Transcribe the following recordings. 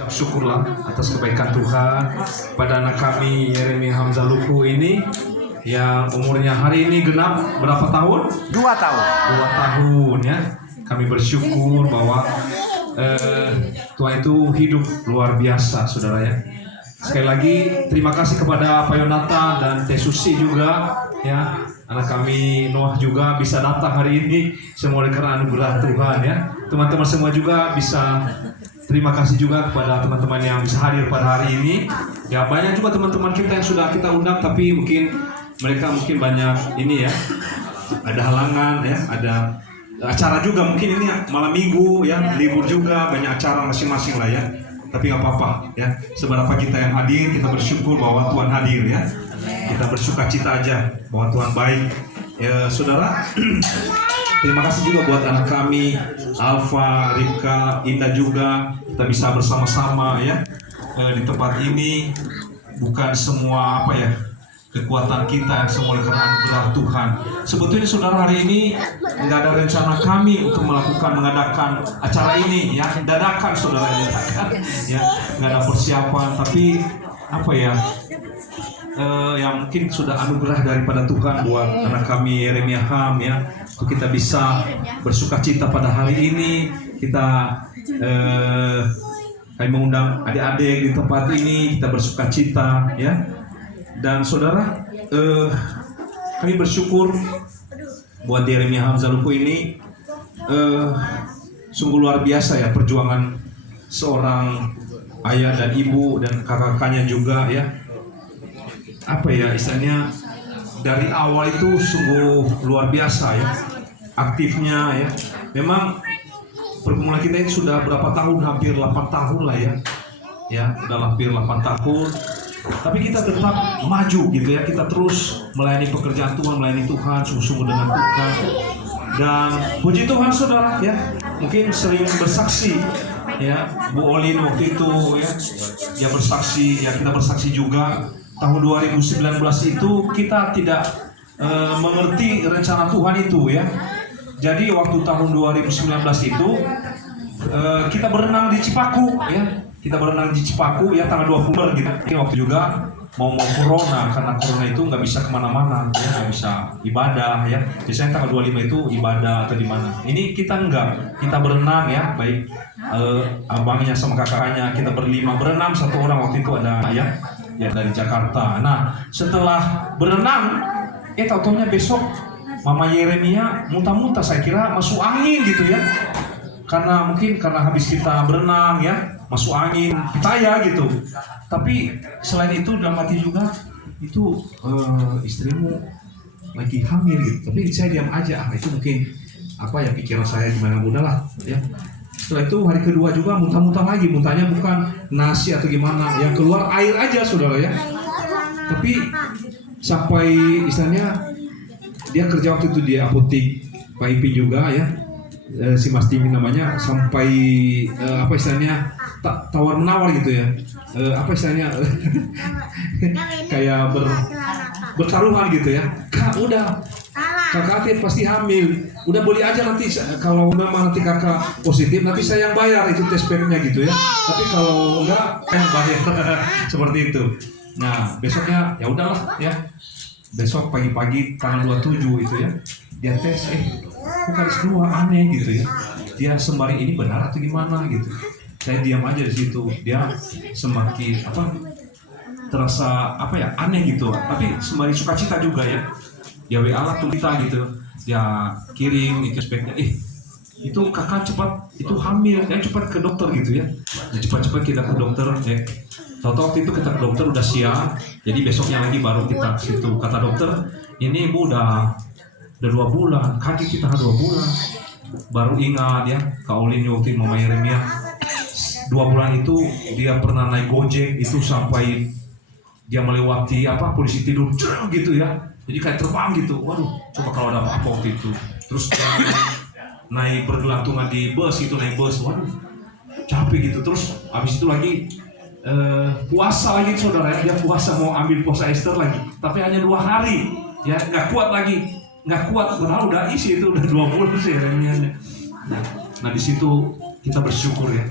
Ucap syukurlah atas kebaikan Tuhan pada anak kami Yeremia Hamzah Luku ini yang umurnya hari ini genap berapa tahun? 2 tahun. 2 tahun ya. Kami bersyukur bahwa Tuhan itu hidup luar biasa, saudara ya. Sekali lagi terima kasih kepada Pak Yonatan dan Teh Susi juga ya. Anak kami Noah juga bisa datang hari ini semua oleh karena anugerah Tuhan ya. Teman-teman semua juga bisa terima kasih juga kepada teman-teman yang bisa hadir pada hari ini. Ya banyak juga teman-teman kita yang sudah kita undang tapi mereka mungkin banyak ini ya. Ada halangan ya, ada acara juga mungkin ini malam minggu ya, libur juga, banyak acara masing-masing lah ya. Tapi nggak apa-apa ya. Seberapa kita yang hadir, kita bersyukur bahwa Tuhan hadir ya. Kita bersuka cita aja bahwa Tuhan baik. Ya, saudara, terima kasih juga buat anak kami Alfa, Rika, Indah juga. Kita bisa bersama-sama ya di tempat ini. Bukan semua kekuatan kita, semua karena anugerah Tuhan. Sebetulnya saudara, hari ini nggak ada rencana kami untuk mengadakan acara ini ya, dadakan saudara ya, nggak ada persiapan, tapi yang mungkin sudah anugerah daripada Tuhan buat anak kami Yeremia Ham ya, untuk kita bisa bersukacita pada hari ini. Kami mengundang adik-adik di tempat ini, kita bersukacita ya. Dan saudara, kami bersyukur buat Yeremia Hamzah Luku ini sungguh luar biasa ya perjuangan seorang ayah dan ibu dan kakak-kakaknya juga ya. Istilahnya dari awal itu sungguh luar biasa ya aktifnya ya. Memang pergumulan kita ini sudah berapa tahun, hampir 8 tahun lah ya. Ya, udah hampir 8 tahun. Tapi kita tetap maju gitu ya, kita terus melayani pekerjaan Tuhan, melayani Tuhan, sungguh-sungguh dengan Tuhan. Dan puji Tuhan saudara ya, mungkin sering bersaksi ya, Bu Olin waktu itu ya, dia bersaksi ya, kita bersaksi juga. Tahun 2019 itu kita tidak mengerti rencana Tuhan itu ya. Jadi waktu tahun 2019 itu kita berenang di Cipaku ya. Kita berenang di Cipaku ya tanggal 20 gitu. Ini waktu juga mau corona, karena corona itu nggak bisa kemana-mana ya, nggak bisa ibadah ya. Biasanya tanggal 25 itu ibadah atau di mana. Ini kita enggak, kita berenang ya, baik abangnya sama kakaknya, kita berlima berenang, satu orang waktu itu ada ya dari Jakarta. Nah setelah berenang, taunya besok Mama Yeremia muntah-muntah, saya kira masuk angin gitu ya. Karena habis kita berenang ya, masuk angin, saya gitu. Tapi selain itu dalam hati juga itu istrimu lagi hamil gitu. Tapi saya diam aja, itu mungkin pikiran saya gimana, udahlah ya. Setelah itu hari kedua juga muntah-muntah lagi, muntahnya bukan nasi atau gimana, yang keluar air aja saudara ya. Tapi sampai istilahnya dia kerja waktu itu di apotik Pak Ipi juga ya. Si Mas Timi namanya, sampai istilahnya tawar menawar gitu ya, istilahnya kayak bertaruhan gitu ya. Kak udah, kakak pasti hamil, udah boleh aja nanti kalau memang nanti kakak positif nanti saya yang bayar itu tes packnya gitu ya. Tapi kalau enggak yang bayar seperti itu. Nah besoknya ya udahlah ya, besok pagi-pagi tanggal 27 itu ya, dia tes kok kali kedua aneh gitu ya, dia sembari ini benar atau gimana gitu. Saya diam aja di situ, dia semakin terasa aneh gitu, tapi sembari sukacita juga ya. Dia WA lah tuh kita gitu, dia kirim itu speknya, itu kakak cepat itu hamil, cepat ke dokter gitu ya. Cepat-cepat kita ke dokter ya. Tahu-tahu waktu itu kita ke dokter udah siap, jadi besoknya lagi baru kita ke situ. Kata dokter, ini ibu udah 2 bulan, kaki kita 2 bulan. Baru ingat ya, Kak Olin waktu Mama Yeremia 2 bulan itu dia pernah naik Gojek itu sampai dia melewati polisi tidur gitu ya. Jadi kayak terbang gitu. Waduh, coba kalau ada apa-apa waktu itu. Terus naik bergelantungan di bus itu, naik bus. Waduh, capek gitu. Terus habis itu lagi puasa lagi saudara ya. Dia puasa, mau ambil puasa Easter lagi. Tapi hanya 2 hari ya, nggak kuat lagi. Nggak kuat, padahal udah isi itu, udah 2 bulan sih remnya. Nah di situ kita bersyukur ya.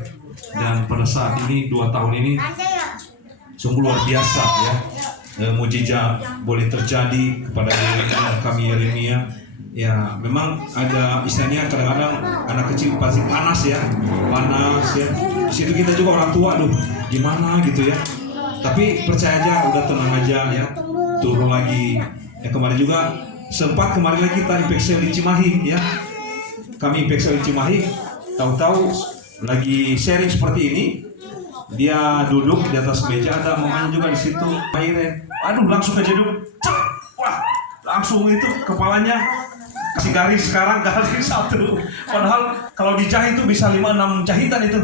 Dan pada saat ini 2 tahun ini sungguh luar biasa ya. Mujizat boleh terjadi kepada Yeremia. Ya, memang ada istilahnya kadang-kadang anak kecil pasti panas ya. Di situ kita juga orang tua, gimana gitu ya. Tapi percaya aja, udah tenang aja ya. Turun lagi. Ya kemarin juga kemarin lagi kita infeksi di Cimahi ya. Kami infeksi di Cimahi, tahu-tahu lagi sharing seperti ini. Dia duduk di atas meja, ada mamanya juga di situ. Akhirnya, langsung aja duduk. Wah, langsung itu kepalanya kasih garis sekarang garis 1. Padahal kalau dijahit itu bisa 5-6 jahitan itu.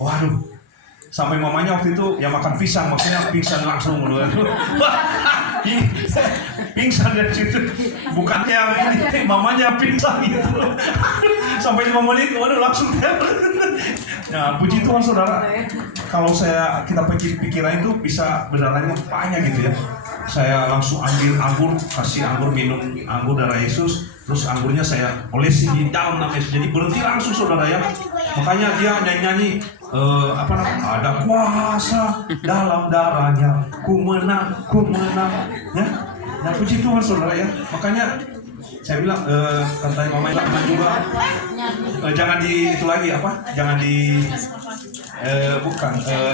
Waduh. Sampai mamanya waktu itu yang makan pisang, maksudnya pingsan langsung. Pingsan dari situ. Bukannya yang ini, mamanya pingsan gitu. Sampai 5 menit, langsung. Nah, puji Tuhan saudara. Kalau kita pikiran itu bisa berdarahnya banyak gitu ya. Saya langsung ambil anggur, kasih anggur, minum anggur darah Yesus. Terus anggurnya saya olesi di dalam nama Yesus. Jadi berhenti langsung saudara ya. Makanya dia nyanyi-nyanyi ada kuasa dalam darahnya, ku menang ya. Nah puji Tuhan saudara ya. Makanya saya bilang kata mama juga jangan itu lagi jangan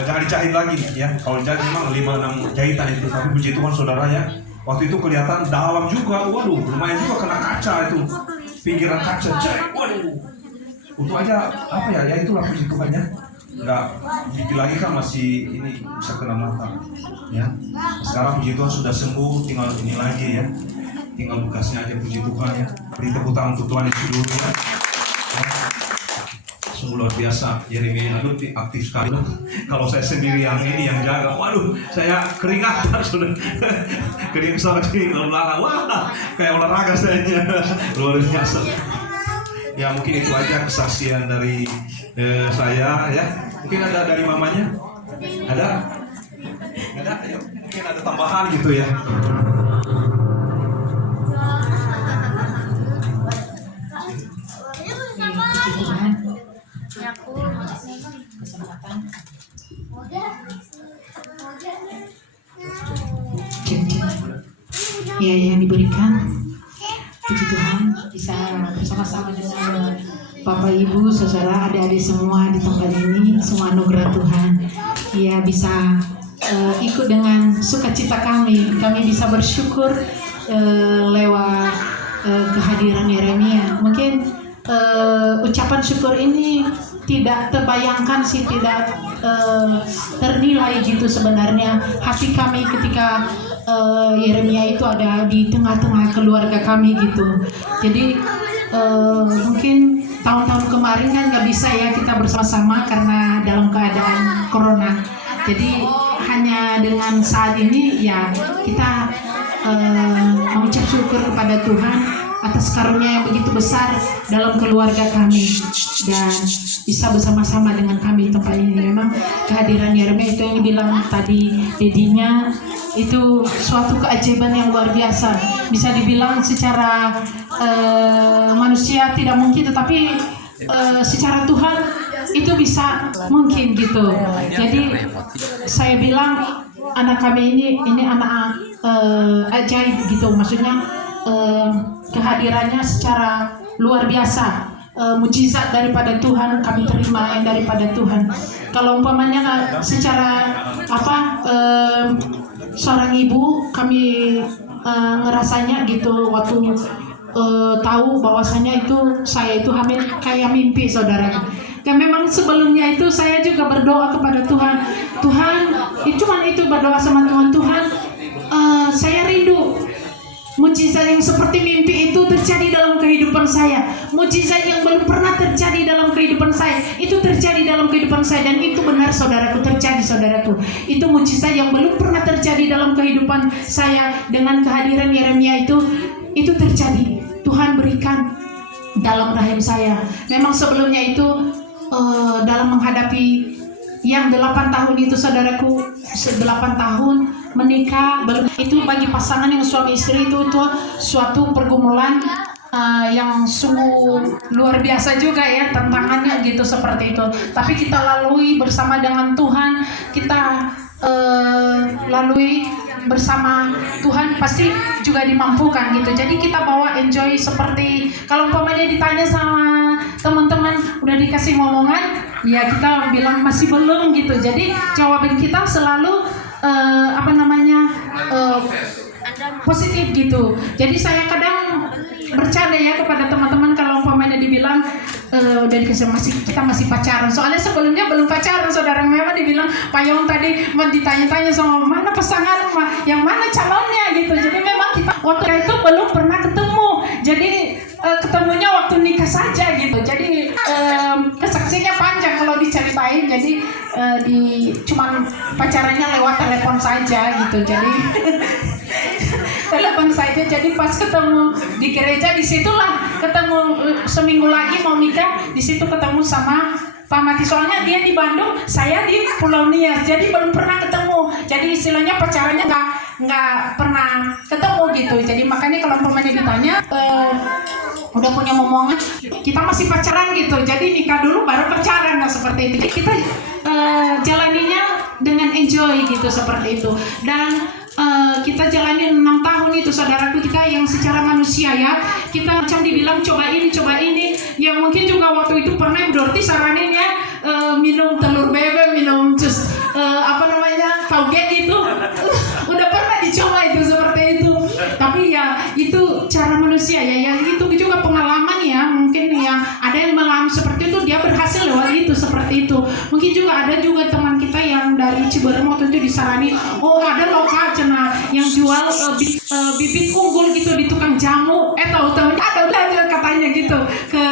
jangan dijahit lagi ya. Kalau jahit memang 5-6 jahitan itu, tapi puji Tuhan saudara ya. Waktu itu kelihatan dalam juga, lumayan juga kena kaca itu, pinggiran kaca, untuk aja ya itulah puji Tuhan ya. Nggak gigi lagi kan masih ini bisa kena mata ya. Sekarang puji Tuhan sudah sembuh, tinggal ini lagi ya, tinggal bekasnya aja puji Tuhan ya. Beri tepuk tangan untuk Tuhan di seluruh ya. Sungguh luar biasa Yeremia itu aktif sekali. Kalau saya sendiri yang jaga, saya keringatan sudah. Kering sekali kalau belakang, kayak olahraga saya luar biasa. Ya mungkin itu aja kesaksian dari saya ya. Mungkin ada dari mamanya? Ada? Ya, mungkin ada tambahan gitu ya. Ya yang diberikan, puji Tuhan bisa bersama-sama dengan Bapak Ibu, saudara, adik-adik semua di tempat ini, semua anugerah Tuhan. Ya bisa ikut dengan sukacita kami bisa bersyukur lewat kehadiran Yeremia. Mungkin ucapan syukur ini tidak terbayangkan sih, tidak ternilai gitu sebenarnya hati kami ketika Yeremia itu ada di tengah-tengah keluarga kami gitu. Jadi mungkin tahun-tahun kemarin kan nggak bisa ya kita bersama-sama karena dalam keadaan corona. Jadi hanya dengan saat ini ya kita mengucap syukur kepada Tuhan atas karunia yang begitu besar dalam keluarga kami dan bisa bersama-sama dengan kami di tempat ini. Memang kehadiran Yeremia itu yang dibilang tadi dedinya itu suatu keajaiban yang luar biasa. Bisa dibilang secara manusia tidak mungkin, tetapi secara Tuhan itu bisa mungkin gitu. Jadi saya bilang anak kami ini anak ajaib gitu, maksudnya kehadirannya secara luar biasa, mujizat daripada Tuhan kami terima yang daripada Tuhan. Kalau umpamanya secara seorang ibu kami ngerasanya gitu waktu tahu bahwasanya itu saya itu hamil kayak mimpi saudara. Dan memang sebelumnya itu saya juga berdoa kepada Tuhan. Cuman itu berdoa sama Tuhan, saya rindu mujizat yang seperti mimpi itu terjadi dalam kehidupan saya. Mujizat yang belum pernah terjadi dalam kehidupan saya itu terjadi dalam kehidupan saya, dan itu benar saudaraku, terjadi saudaraku. Itu mujizat yang belum pernah terjadi dalam kehidupan saya. Dengan kehadiran Yeremia itu terjadi. Tuhan berikan dalam rahim saya. Memang sebelumnya itu dalam menghadapi yang 8 tahun itu saudaraku, 8 tahun menikah, itu bagi pasangan yang suami istri itu suatu pergumulan yang sungguh luar biasa juga ya tantangannya gitu seperti itu. Tapi kita lalui bersama dengan Tuhan, kita lalui bersama Tuhan pasti juga dimampukan gitu. Jadi kita bawa enjoy seperti kalau umpamanya ditanya sama teman-teman udah dikasih ngomongan, ya kita bilang masih belum gitu. Jadi jawaban kita selalu positif gitu. Jadi saya kadang bercanda ya kepada teman-teman kalau umpamanya dibilang udah dikasih kita masih pacaran. Soalnya sebelumnya belum pacaran, saudara. Memang dibilang Pak Yong tadi mau ditanya-tanya sama mana pasangan, yang mana calonnya gitu. Jadi memang kita waktu itu belum pernah ketemu. Jadi ketemunya waktu nikah saja gitu. Jadi kesaksiannya panjang kalau diceritain. Jadi cuman pacarannya lewat telepon saja gitu. Jadi telepon saja. Jadi pas ketemu di gereja, disitulah ketemu seminggu lagi mau nikah, di situ ketemu sama Pak Mati. Soalnya dia di Bandung, saya di Pulau Nias, jadi belum pernah ketemu. Jadi istilahnya pacarannya nggak pernah ketemu gitu. Jadi makanya kalau umpamanya ditanya udah punya momongan, kita masih pacaran gitu. Jadi nikah dulu baru pacaran, nah seperti itu. Jadi kita jalaninya dengan enjoy gitu seperti itu. Dan kita jalani 6 tahun itu, saudaraku, kita yang secara manusia ya, kita macam dibilang coba ini, yang mungkin juga waktu itu pernah Dorti saranin ya, minum telur bebek, minum jus tauge gitu, udah pernah dicoba itu seperti itu. Tapi ya itu cara manusia ya, yang itu juga pengalaman ya, mungkin yang ada yang mengalami seperti itu dia berhasil lewat itu seperti itu. Mungkin juga ada juga teman kita yang dari Ciberem waktu itu disarani, oh ada loh Kak Cena yang jual bibit unggul gitu di tukang jamu, tahu-tahu ada katanya gitu ke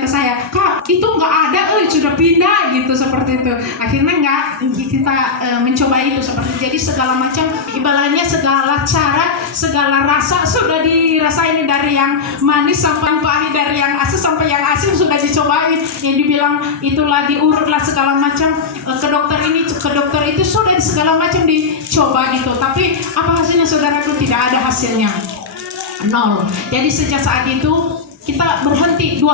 ke saya, Kak itu nggak ada, sudah pindah gitu seperti itu. Akhirnya nggak kita mencoba itu seperti. Jadi segala macam ibaratnya segala cara, segala rasa sudah dirasain, dari yang manis sampai pahit, dari yang asin sampai yang asin sudah dicobain. Yang dibilang itulah diurut lah segala macam, ke dokter ini ke dokter itu sudah segala macam dicoba gitu. Tapi apa hasilnya, saudaraku? Tidak ada hasilnya, nol. Jadi sejak saat itu kita berhenti 6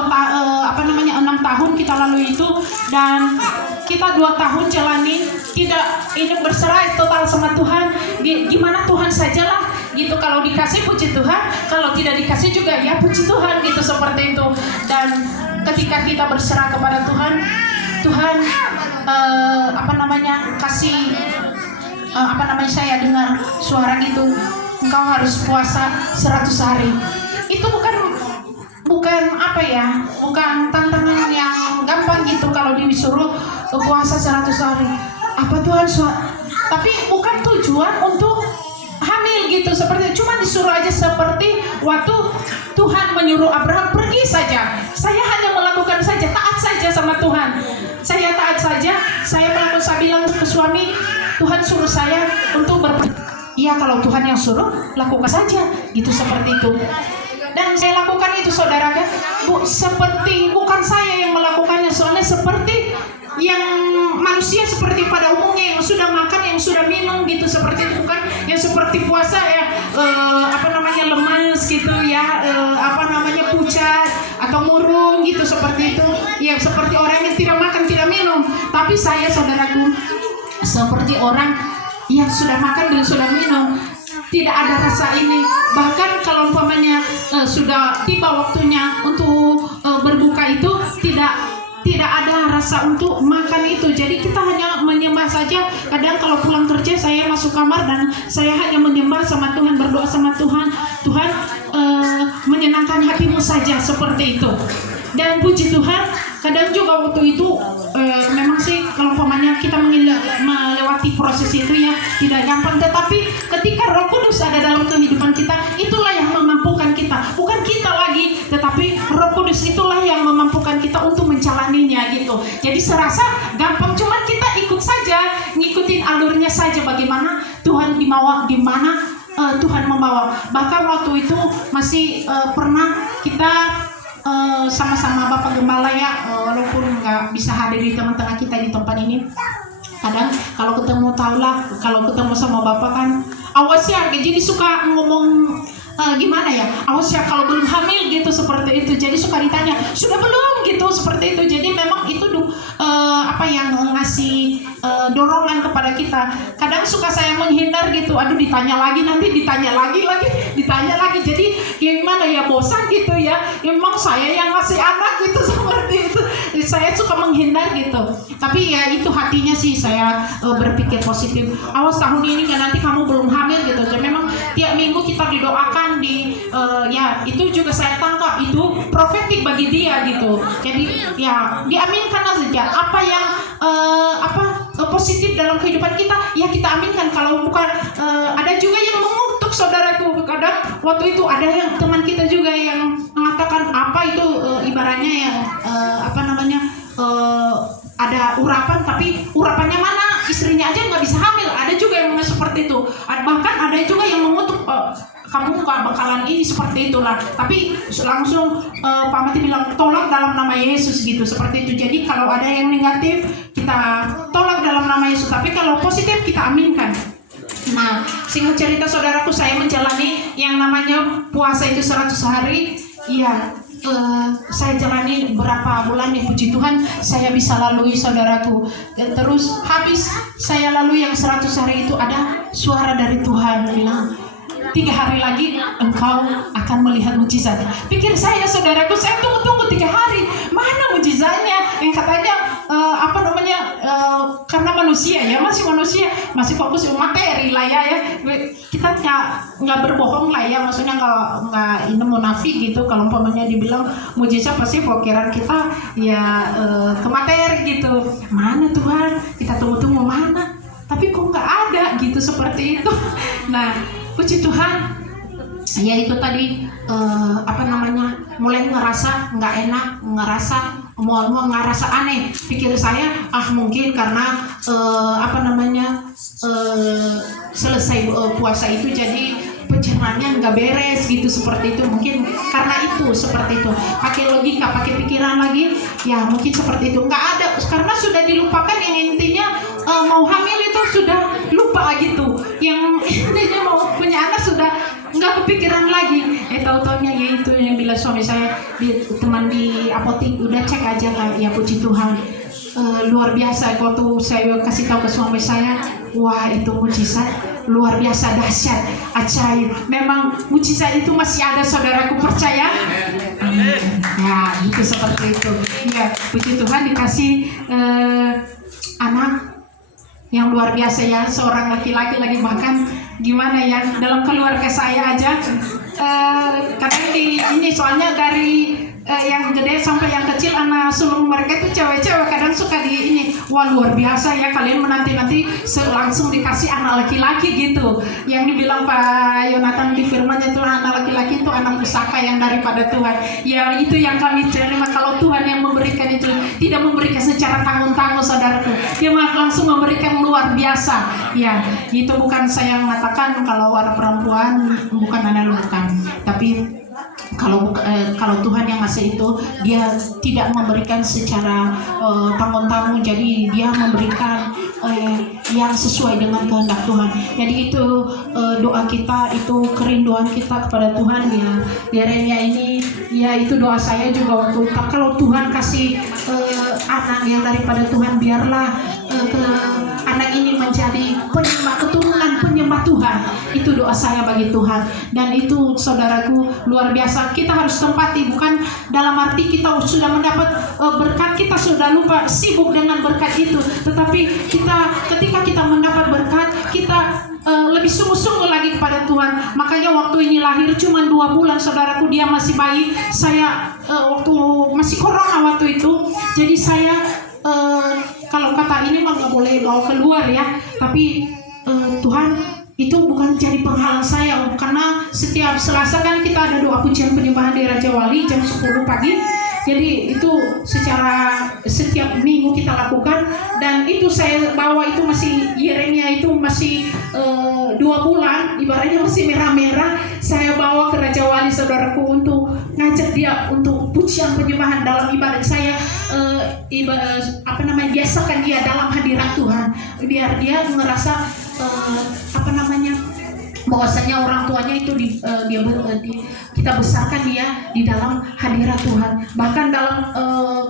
tahun kita lalui itu, dan kita 2 tahun jalani tidak ini berserah total sama Tuhan. Gimana Tuhan sajalah gitu, kalau dikasih puji Tuhan, kalau tidak dikasih juga ya puji Tuhan gitu seperti itu. Dan ketika kita berserah kepada Tuhan, Tuhan kasih saya dengar suara gitu, engkau harus puasa 100 hari. Itu bukan tantangan yang gampang gitu kalau disuruh puasa 100 hari. Apa Tuhan tapi bukan tujuan untuk hamil gitu seperti, cuma disuruh aja seperti waktu Tuhan menyuruh Abraham pergi saja. Saya hanya melakukan saja, taat saja sama Tuhan. Saya taat saja, saya bilang ke suami, Tuhan suruh saya untuk iya, kalau Tuhan yang suruh lakukan saja gitu seperti itu. Dan saya lakukan itu, saudara kan, seperti bukan saya yang melakukannya, soalnya seperti yang manusia seperti pada umumnya yang sudah makan, yang sudah minum gitu seperti itu, bukan yang seperti puasa ya lemes gitu ya, pucat atau murung gitu seperti itu ya, seperti orang yang tidak makan tidak minum. Tapi saya, saudaraku, seperti orang yang sudah makan dan sudah minum, tidak ada rasa ini. Bahkan kalau umpamanya sudah tiba waktunya untuk berbuka itu tidak ada rasa untuk makan itu. Jadi kita hanya menyembah saja. Kadang kalau pulang kerja saya masuk kamar dan saya hanya menyembah sama Tuhan, berdoa sama Tuhan. Tuhan menyenangkan hatimu saja seperti itu. Dan puji Tuhan, kadang juga waktu itu memang sih kalau umpamanya kita melewati proses itu ya tidak gampang. Tetapi ketika Roh Kudus ada dalam kehidupan kita, itulah yang memampukan kita. Bukan kita lagi, tetapi Roh Kudus itulah yang memampukan kita untuk menjalaninya gitu. Jadi serasa gampang, cuman kita ikut saja, ngikutin alurnya saja, bagaimana Tuhan dibawa, di mana Tuhan membawa. Bahkan waktu itu masih pernah kita sama-sama Bapak Gembala ya, walaupun nggak bisa hadir di tengah-tengah kita di tempat ini. Kadang kalau ketemu, tahulah kalau ketemu sama Bapak kan awas ya, jadi suka ngomong gimana ya, awas ya kalau belum hamil gitu, seperti itu. Jadi suka ditanya sudah belum gitu, seperti itu. Jadi memang itu apa yang ngasih dorongan kepada kita. Kadang suka saya menghindar gitu, aduh ditanya lagi, nanti ditanya lagi, ditanya lagi. Jadi gimana ya, bosan gitu ya. Memang saya yang ngasih anak gitu, seperti itu. Saya suka menghindar gitu. Tapi ya itu hatinya sih saya berpikir positif. Awas tahun ini kan nanti kamu belum hamil gitu. Jadi memang tiap minggu kita didoakan ya itu juga saya tangkap itu profetik bagi dia gitu. Jadi ya diaminkan saja apa yang positif dalam kehidupan kita, ya kita aminkan. Kalau bukan ada juga yang mengutuk saudaraku. Kadang waktu itu ada yang teman kita juga yang mengatakan apa itu ibaratnya yang ada urapan, tapi urapannya mana, istrinya aja nggak bisa hamil. Ada juga yang seperti itu. Bahkan ada juga yang mengutuk, kamu nggak bakalan ini, seperti itulah. Tapi langsung Pak Mati bilang tolak dalam nama Yesus gitu, seperti itu. Jadi kalau ada yang negatif kita tolak dalam nama Yesus, tapi kalau positif kita aminkan. Nah, singkat cerita saudaraku, saya menjalani yang namanya puasa itu 100 hari. Iya, saya jalani berapa bulan ya, puji Tuhan saya bisa lalui saudaraku. Terus habis saya lalui yang 100 hari itu, ada suara dari Tuhan bilang 3 hari lagi engkau akan melihat mujizat. Pikir saya saudaraku, saya tunggu 3 hari, mana mujizatnya? Yang katanya karena manusia ya, masih fokus materi lah ya. Kita nggak berbohong lah ya, maksudnya nggak ini munafik gitu. Kalau umpamanya dibilang mujizat, pasti pikiran kita ya ke materi gitu. Mana Tuhan, kita tunggu mana, tapi kok nggak ada gitu, seperti itu. Nah, puji Tuhan, ya itu tadi mulai ngerasa nggak enak, ngerasa aneh. Pikir saya mungkin karena selesai puasa itu jadi pencernaannya nggak beres gitu, seperti itu. Mungkin karena itu seperti itu. Pakai logika, pakai pikiran lagi, ya mungkin seperti itu. Nggak ada, karena sudah dilupakan yang intinya mau hamil itu sudah lupa gitu. Yang intinya mau punya anak sudah nggak kepikiran lagi. Tahu-taunya ya itu yang bilang suami saya, teman di apotek, udah cek aja lah. Ya puji Tuhan, luar biasa. Waktu saya kasih tahu ke suami saya, wah itu mujizat luar biasa, dahsyat, ajaib. Memang mujizat itu masih ada, saudaraku, percaya? Amin. Ya itu seperti itu. Ya puji Tuhan dikasih anak yang luar biasa ya, seorang laki-laki lagi. Bahkan gimana ya, dalam keluarga saya aja kadang ini soalnya dari yang gede sampai yang kecil, anak sulung mereka itu cewek-cewek, kadang suka di ini, wah luar biasa ya kalian menanti-nanti langsung dikasih anak laki-laki gitu. Yang dibilang Pak Yonatan di firman-Nya itu, anak laki-laki itu anak pusaka yang daripada Tuhan. Ya itu yang kami terima, kalau Tuhan yang memberikan itu, tidak memberikan secara tanggung-tanggung saudaraku, Dia langsung memberikan luar biasa. Ya itu bukan saya mengatakan kalau anak perempuan bukan anak, bukan, tapi kalau Tuhan yang ngasih itu, Dia tidak memberikan secara tanggung-tanggung. Jadi Dia memberikan yang sesuai dengan kehendak Tuhan. Jadi itu doa kita, itu kerinduan kita kepada Tuhan. Ya Yeremia ini, ya itu doa saya juga waktu itu. Kalau Tuhan kasih anak yang daripada Tuhan, biarlah anak ini menjadi keturunan penyembah Tuhan. Itu doa saya bagi Tuhan. Dan itu saudaraku luar biasa. Kita harus tempati, bukan dalam arti kita sudah mendapat berkat, kita sudah lupa sibuk dengan berkat itu. Tetapi ketika kita mendapat berkat, kita lebih sungguh-sungguh lagi kepada Tuhan. Makanya waktu ini lahir cuma 2 bulan saudaraku, dia masih bayi. Saya waktu masih corona waktu itu, jadi saya kalau kata ini mah nggak boleh bawa keluar ya, tapi Tuhan itu bukan jadi penghalang saya, karena setiap Selasa kan kita ada doa pujian penyembahan di Raja Wali jam 10 pagi. Jadi itu setiap minggu kita lakukan, dan itu saya bawa itu masih Yeremia itu masih 2 bulan, ibaratnya masih merah-merah. Saya bawa ke Raja Wali saudaraku untuk ngajak dia untuk pujian penyembahan dalam ibadat saya, biasakan dia dalam hadirat Tuhan, biar dia ngerasa bahwasanya orang tuanya itu kita besarkan dia di dalam hadirat Tuhan. Bahkan dalam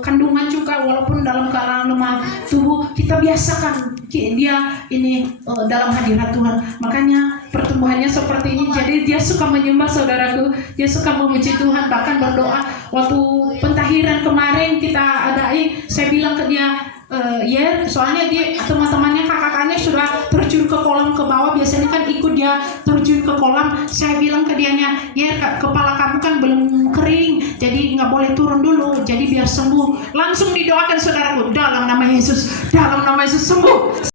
kandungan juga, walaupun dalam keadaan lemah tubuh, kita biasakan dia ini dalam hadirat Tuhan. Makanya pertumbuhannya seperti ini. Jadi dia suka menyembah, saudaraku, dia suka memuji Tuhan, bahkan berdoa. Waktu pentahiran kemarin kita adain, saya bilang ke dia, ya, soalnya dia teman-temannya, kakak-kakaknya sudah terjun ke kolam ke bawah, biasanya kan ikut dia terjun ke kolam. Saya bilang ke dianya, ya, kepala kamu kan belum kering, jadi nggak boleh turun dulu, jadi biar sembuh. Langsung didoakan, saudaraku, dalam nama Yesus, dalam nama Yesus sembuh.